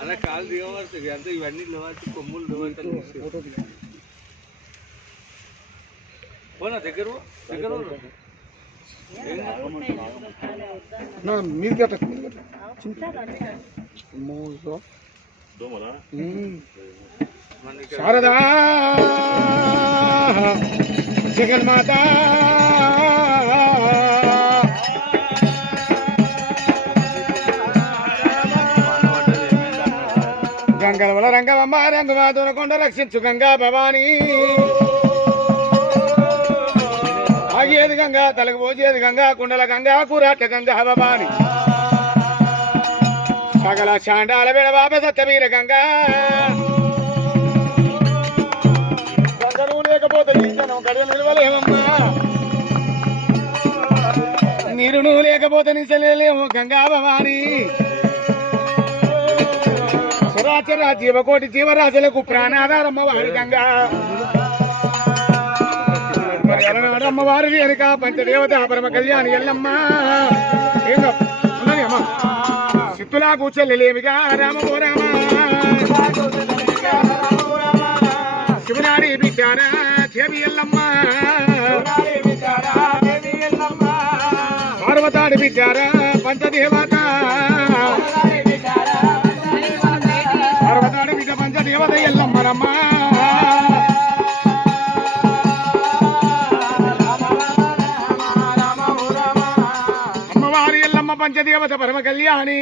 అలా కాలు దిగబడుతుంది. అంతే ఇవన్నీ లేవచ్చు కొమ్ములు లేవచ్చు పోనా దగ్గర దగ్గర ఇక్కడ శారదా! జగన్మాత! గడవల రంగవమ్మ రంగమా దూరకొండ రక్షించు గంగా భవానీ. ఆగేది గంగా తలకు పోసేది గంగా కుండల గంగా కూరాట గంగా భవాని. సకల శాండాల విడబాప సత్యవీర గంగా. గంగను లేకపోతే నీతనం గడియ నిలవలేమమ్మా నీరును లేకపోతే నిసలేమో గంగా భవానీ. చరాచర జీవకోటి జీవరాశులకు ప్రాణాధారమ్మ వారి గంగా. మరి అలనాడు అమ్మవారి వెనుక పంచదేవత పరమ కళ్యాణి ఎల్లమ్మ. చిత్తులా కూర్చోలేమిగా రామ. రామ శివనాడి బిడ్డారా దేవి ఎల్లమ్మ. పార్వతాడి బిడ్డారా పంచదేవత పంచదేవత పరమ కళ్యాణి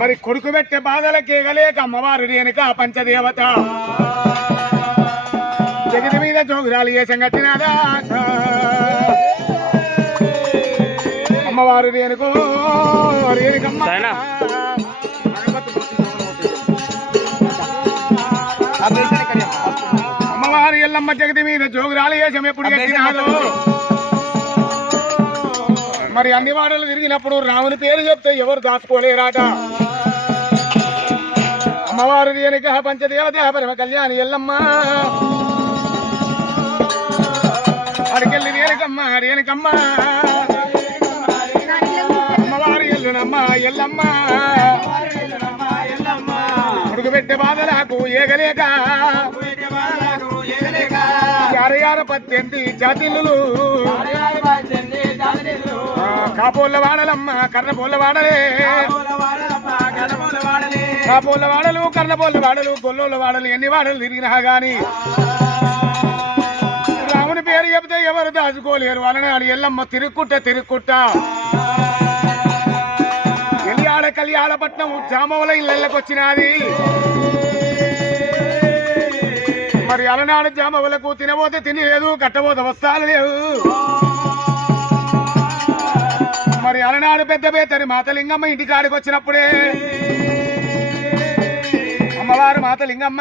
మరి కొడుకు పెట్టే బాధలకే గలేక అమ్మవారు వెనుక పంచదేవత జగతి మీద జోగురాలు ఏ సంగతినాదా అమ్మవారు రేణుకో రేణుకమ్మ అమ్మవారు ఎల్లమ్మ జగతి మీద జోగురాలు వేసం ఎప్పుడు మరి అన్ని వాడలు తిరిగినప్పుడు రాముని పేరు చెప్తే ఎవరు దాచుకోలేరాట? అమ్మవారు దేనిక పంచదేవత? పరమ కళ్యాణి ఎల్లమ్మ. అడికెళ్ళి రేణుకమ్మ రేణుకమ్మ అమ్మవారు ఎల్లునమ్మ ఎల్లమ్మ. ఉడుకు పెట్టే బాధలకు ఏగలేక యారయార పద్దెనిమిది జాతిల్లు కాపోళ్ళ వాడలమ్మ కర్ణపోళ్ళ వాడలే కాపోళ్ళ వాడలు కర్ణపోళ్ళ వాడలు గొల్లోళ్ళ వాడలు ఎన్ని వాడలు తిరిగినా గాని. రాముని పేరు చెబితే ఎవరు దాచుకోలేరు. వాళ్ళని ఎల్లమ్మ తిరుక్కుంట తిరుక్కుంట. ఎలియాడ కళ్యాణపట్నం జామవల ఇళ్ళకి వచ్చినది మరి అలనాడు జామవలకు తినబోతే తినలేదు కట్టబోతే వస్తాలు లేవు. మరి అలనాడు పెద్ద బేతరి మాతలింగమ్మ ఇంటి కాడికి వచ్చినప్పుడే. అమ్మవారు మాతలింగమ్మ.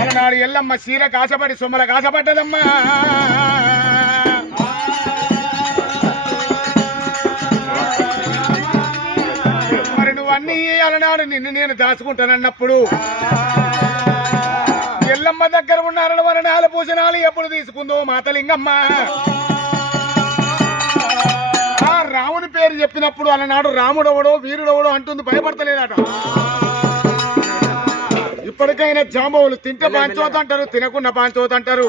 అలనాడు ఎల్లమ్మ చీర కాసపడి సొమ్మల కాసపడ్డదమ్మా. అన్ని అలనాడు నిన్ను నేను దాచుకుంటానన్నప్పుడు. ఎల్లమ్మ దగ్గర ఉన్నారని వరణాలు పూజనాలు ఎప్పుడు తీసుకుందో మాతలింగమ్మ. ఆ రాముని పేరు చెప్పినప్పుడు అలనాడు రాముడవడో వీరుడవడో అంటుంది భయపడతలేదట. ఇప్పటికైనా జాంబవులు తింటే పాంచోత అంటారు తినకుండా పాంచోత అంటారు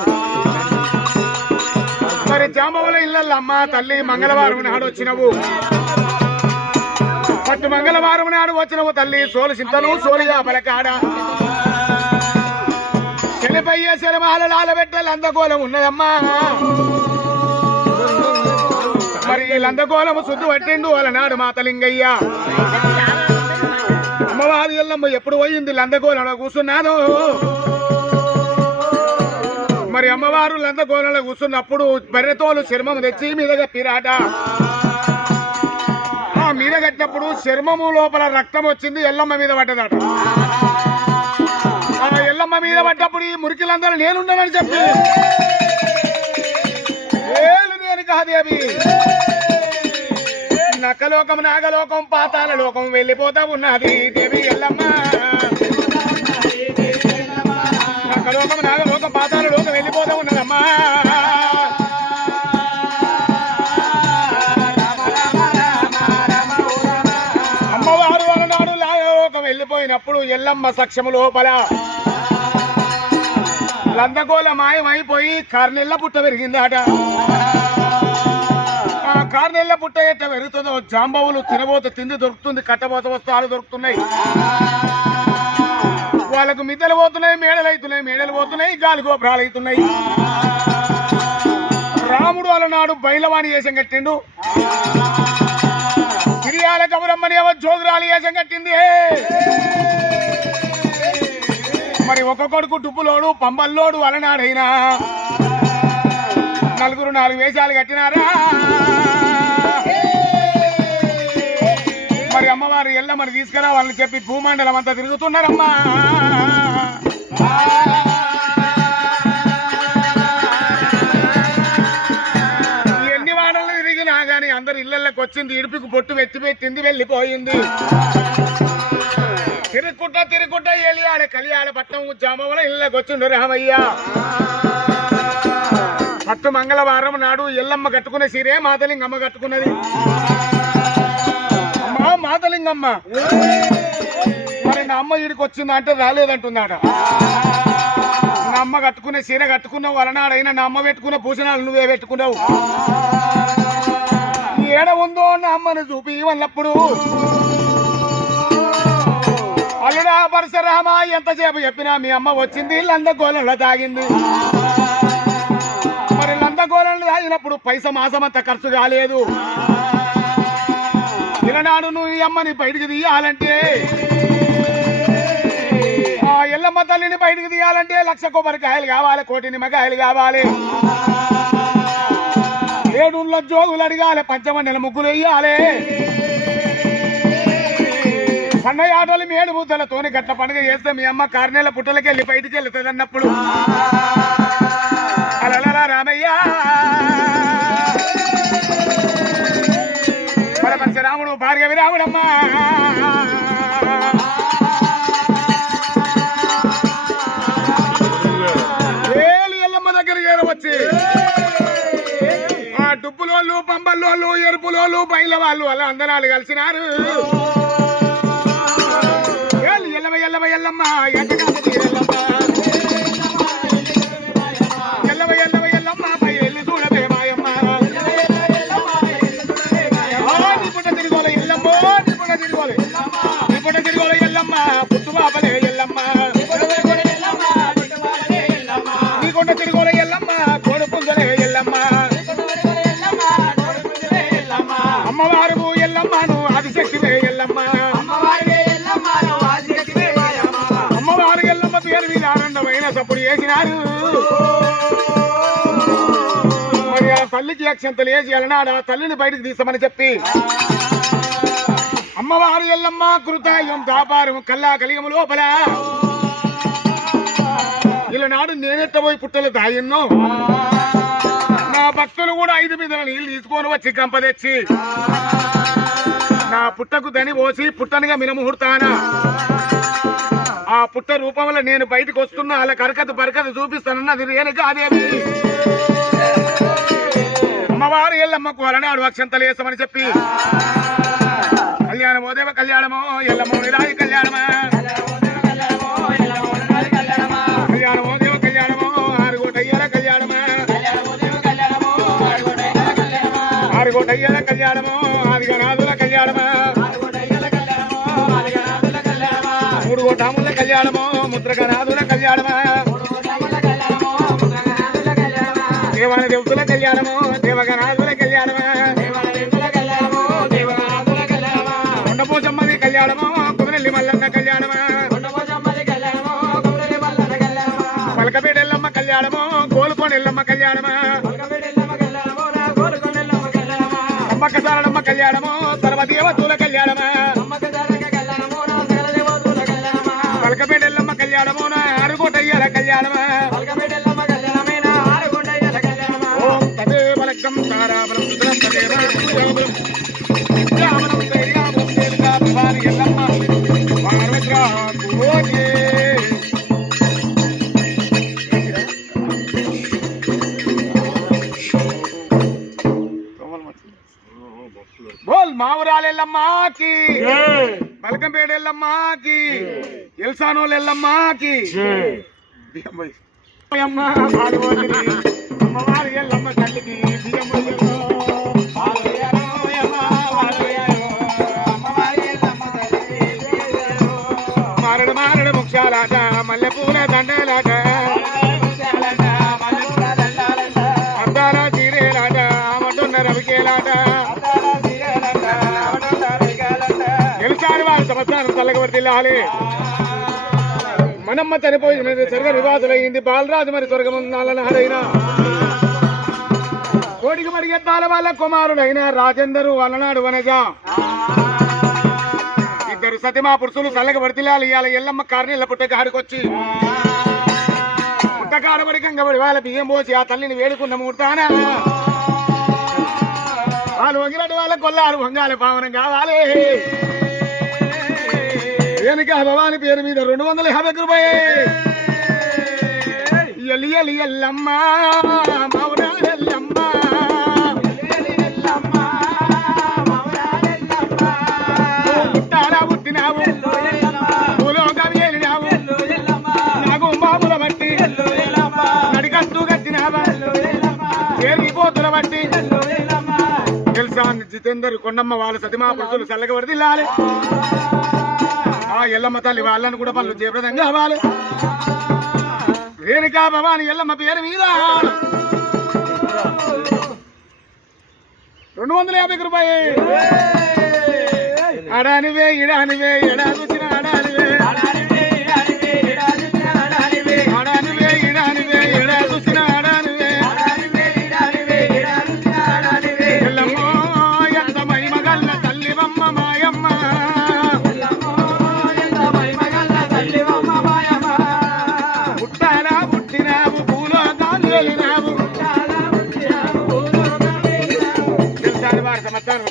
మరి జాంబవుల ఇళ్ళల్లో అమ్మ తల్లి మంగళవారం నాడు వచ్చినవు. పట్టు మంగళవారం నాడు వచ్చినవు తల్లి. సోలు చింతలు సోలిగా పలకాడ. చెలిపయ్య శరమాల లాలబెట్టలు అందకోలం ఉన్నదమ్మా. మరి ఈ శుద్ధి పట్టిండు అలనాడు మాతలింగయ్య. అమ్మవారి ఎల్లమ్మ ఎప్పుడు పోయింది? లందకోలలో కూర్చున్నాను. మరి అమ్మవారు లందకోలలో కూర్చున్నప్పుడు బర్రెతోలు చర్మం తెచ్చి మీదగా పిరాట. మీద కట్టినప్పుడు చర్మము లోపల రక్తం వచ్చింది ఎల్లమ్మ మీద పడ్డదట. ఎల్లమ్మ మీద పడ్డప్పుడు ఈ మురికిలందరూ నేనున్నానని చెప్పి. ఏలు నేను కాదేవి నక్కలోకం నాగలోకం పాతాల లోకం వెళ్ళిపోతా ఉన్నది దేవి ఎల్లమ్మ. ఎల్లమ్మ సక్షము లోపల. లందగోల మాయమైపోయి కార్నెల్ల పుట్ట పెరిగిందాట. ఆ కార్నెల్ల పుట్ట ఎట్ట పెరుగుతుందో జాంబవులు తినబోత తిండి దొరుకుతుంది కట్టబోత వస్త్రాలు దొరుకుతున్నాయి. వాళ్ళకు మిద్దెలు పోతున్నాయి మేడలు అవుతున్నాయి మేడలు పోతున్నాయి గాలి గోపురాలు అవుతున్నాయి రాముడు అలనాడు బయలవాణి వేషం కట్టిండు. సిరియాల కబురమ్మని ఎవరు జోగురాలు వేషం కట్టింది. మరి ఒక కొడుకు డుబ్బులోడు పంబల్లోడు అలనాడైనా. నలుగురు నాలుగు వేషాలు కట్టినారా? మరి అమ్మవారు ఎల్లమ్మని తీసుకురావాలని చెప్పి భూమండలం అంతా తిరుగుతున్నారమ్మా. ఎన్ని వాడలు తిరిగినా కానీ అందరు ఇళ్ళకి వచ్చింది ఇడుపుకు పొట్టు వెత్తి పెట్టింది వెళ్ళిపోయింది. తిరుగుకుంటా తిరుగుకుంటా ఎలియాడ కలియాడ పట్నం జామవల ఇళ్ళకి వచ్చిండు రామయ్య. పట్టు మంగళవారం నాడు ఎల్లమ్మ కట్టుకునే సీరే మాతలింగమ్మ కట్టుకున్నది. అమ్మా మాతలింగమ్మ. మరి నా అమ్మ ఈడికి వచ్చిందా అంటే రాలేదంటున్నాడు నా అమ్మ కట్టుకునే సీర కట్టుకున్నావు వలనాడైనా నా అమ్మ పెట్టుకున్న భూషణాలు నువ్వే పెట్టుకున్నావు. ఏడ ఉందో నా అమ్మను చూపి అన్నప్పుడు అల్లుడా పరశురామా ఎంతసేపు చెప్పినా మీ అమ్మ వచ్చింది లందగోళంలో తాగింది. మరి లందగోళంలో తాగినప్పుడు పైస మాసమంతా ఖర్చు కాలేదు. ఇలనాడు నువ్వు ఈ అమ్మని బయటికి తీయాలంటే ఆ ఎల్లమ్మ తల్లిని బయటికి తీయాలంటే లక్ష కొబ్బరికాయలు కావాలి కోటి నిమ్మకాయలు కావాలి. ఏడుళ్ళ జోగులు అడగాలి పంచమండల ముగ్గులు వేయాలి. సన్నయ్య ఆటోలు మేడు ముద్దలతోని గట్ల పండుగ చేస్తే మీ అమ్మ కార్నేల పుట్టలకి వెళ్ళి బయటికి వెళ్తుంది అన్నప్పుడు అలా రామయ్య పరమర్శ రాముడు భార్గవి రాముడమ్మా ఏలు ఎల్లమ్మ దగ్గర వచ్చి ఆ డుబ్బులోళ్ళు పంబల్లోళ్ళు ఎరుపులోళ్ళు బయల వాళ్ళు అలా అందరాలు కలిసినారు. ఎల్లమ్మ ఎల్లమ్మ ఎల్లమ్మ ఎంతకాలది చేసినారు. మరి ఆ తల్లికి అక్షంతలు వేసి వెళ్ళనాడు ఆ తల్లిని బయటకు తీస్తామని చెప్పి. అమ్మవారు ఎల్లమ్మ కృతాయం దాపారం కల్లా కలిగము లోపల. ఇలనాడు నేనెట్టబోయి పుట్టలు దాయన్నో. నా భక్తులు కూడా ఐదు మీద నీళ్ళు తీసుకొని వచ్చి గంపదెచ్చి నా పుట్టకు దని పోసి పుట్టనిగా మినముహూర్తానా. ఆ పుట్ట రూపంలో నేను బయటకు వస్తున్నా అలా కరకత బరకత చూపిస్తానన్నది కాదేమి? అమ్మవారు ఎల్లమ్మకు అలనాడు అక్షంతలు వేస్తామని చెప్పి. కళ్యాణమో దేవ కళ్యాణమో ఎల్లమ్మో నిరాయి కళ్యాణమా? కళ్యాణమో దేవ కళ్యాణమో? ఆరుగోటయ్యాల కళ్యాణమా? ఆరుగోటయ్యాల కళ్యాణమో? ఆదిగనాథుల కళ్యాణమా? కళ్యాణమో ముద్రగనాథుల కళ్యాణమా? దేవాల దేవతల కళ్యాణమో దేవగనాథుల కళ్యాణమా? కొండపోజమ్మది కళ్యాణమో కుమరెల్లి మల్లన్న కళ్యాణమా? పలకపేటెల్లమ్మ కళ్యాణమో గోల్కొండ కళ్యాణమా? అమ్మక్క సారడమ్మ కళ్యాణమో సర్వదేవతుల కళ్యాణమా? అరుగుటయ్యాల కళ్యాణమా. ఓం తదే బలకం తారాబలం సుతరం తదేవ పూజాబలం విద్యాబలం ధైర్యాబలం దేవికా భవాని ఎల్లమ్మ. పార్వత్రా కోటే బోల్ మావురాలెల్లమ్మకి బలకంపేట ఎల్లమ్మకి ఎల్లమ్మకి బియ్యం పోయి. అమ్మ అమ్మవారి ఎల్లమ్మ తల్లికి బియ్యం పోయలో. పాలు మారడు మారడు ముక్షాలాట మల్లెపూల దండలాట అద్దాల చీరేలాట ఆమటున్న రవికేలాట గెలిచారు వారి సంవత్సరాలు చల్లగబడిల్లాలి మనమ్మ చనిపోయింది. స్వర్గ నివాసులైంది. బాలరాజు మరి స్వర్గమున్నాలనహరైన కోడికి మడిగెత్తాల వాళ్ళ కుమారుడైన రాజేందరు వలనాడు వనజ. ఇద్దరు సతిమా పురుషులు చల్లగబడిల్లాలి ఇవాళ ఎల్లమ్మ కార్నీళ్ళ పుట్టకాడికొచ్చి పుట్టకాడబడి గంగబడి వాళ్ళ బియ్యం పోసి ఆ తల్లిని వేడుకున్న ముహూర్తాన. వాళ్ళు వంగినట్టు వాళ్ళ కొల్లారు వంగాలి పావనం కావాలి. వెనుక భవాని పేరు మీద రెండు వందల యాభై ఎలి ఎలి ఎల్లమ్మ మౌనాలు ఎల్లమ్మ. పుట్టారా పుట్టినావు. భూలోకం ఏలినావు. నాకు బాబుల బట్టి. నడికత్తు కట్టినావా. ఏరిపోతుల బట్టి. తెలుసా జితేందర్ కొండమ్మ వాళ్ళ సతిమా పురుషులు చల్లగబడి లాలి ఆ ఎల్లమ్మ తల్లి వాళ్ళని కూడా పనులు జయప్రదం కావాలి రేణుకా భవాని ఎల్లమ్మ పేరు మీద. రెండు వందల యాభై రూపాయి అడానివే ఇడానివే ఎడా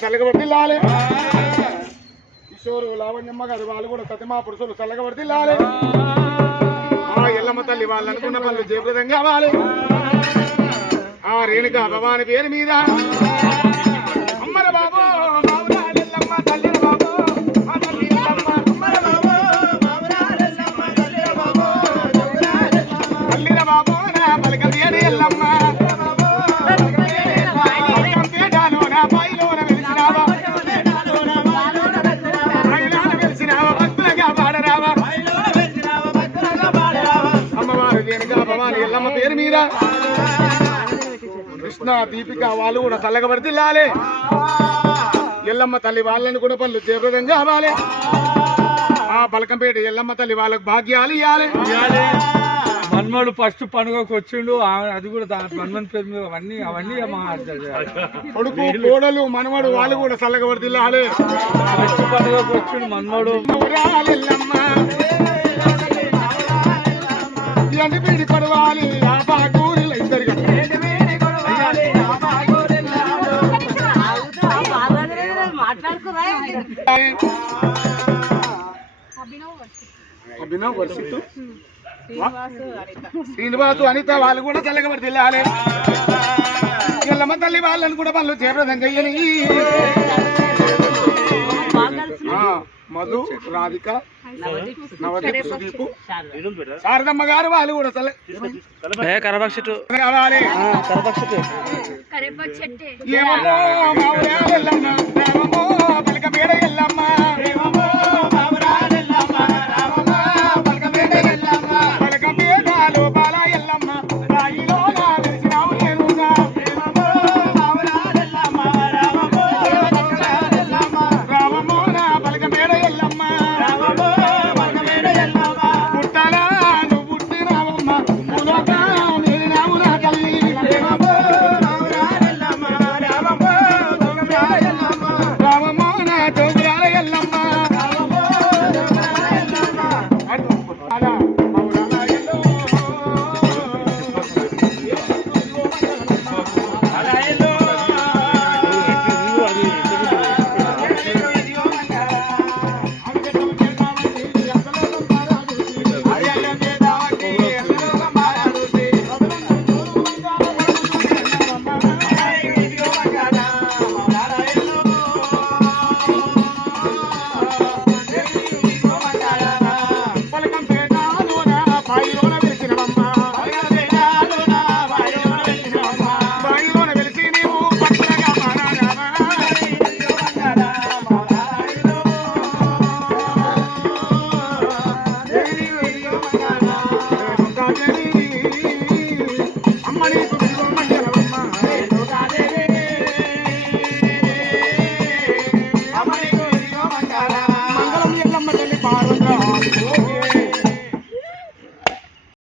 చల్లగబడి సంవత్సరం కిషోరు లావణ్యమ్మ గారు వాళ్ళు కూడా సతిమా పురుషులు చల్లగబడిల్లాలి ఆ ఎల్లమ్మ తల్లి వాళ్ళు అనుకున్న పనులు జయప్రదం కావాలి ఆ రేణుక భవాని పేరు మీద. పేరు మీద. కృష్ణ దీపిక వాళ్ళు కూడా చల్లగబడితే లాలే. ఎల్లమ్మ తల్లి వాళ్ళని కూడా పనులు జయప్రదం కావాలి ఆ బలకంపేట ఎల్లమ్మ తల్లి వాళ్ళకు భాగ్యాలు ఇవ్వాలి మన్మడు ఫస్ట్ పండుగకు వచ్చిండు. అది కూడా మన్మన్ పేరు మీద అవన్నీ అవన్నీ కొడుకు కోడలు మనవడు వాళ్ళు కూడా చల్లగబడితే లాలే. ఫస్ట్ పండుగకు వచ్చిండు మన్మడు. పీడి ఆ బాగూరిలో ఇద్దరు అభినవ్ వర్షిత్ శ్రీనివాసు అనిత వాళ్ళు కూడా చల్లగబడి తెల్లాలి ఎల్లమ్మ తల్లి వాళ్ళని కూడా పనులు చేరదం చెయ్యని. మధు రాధిక శారదమ్మ గారు వాళ్ళు కూడా చల్ల కావాలి. కరేపాకు చెట్టే. ఎల్లమ్మ ఎల్లమ్మ.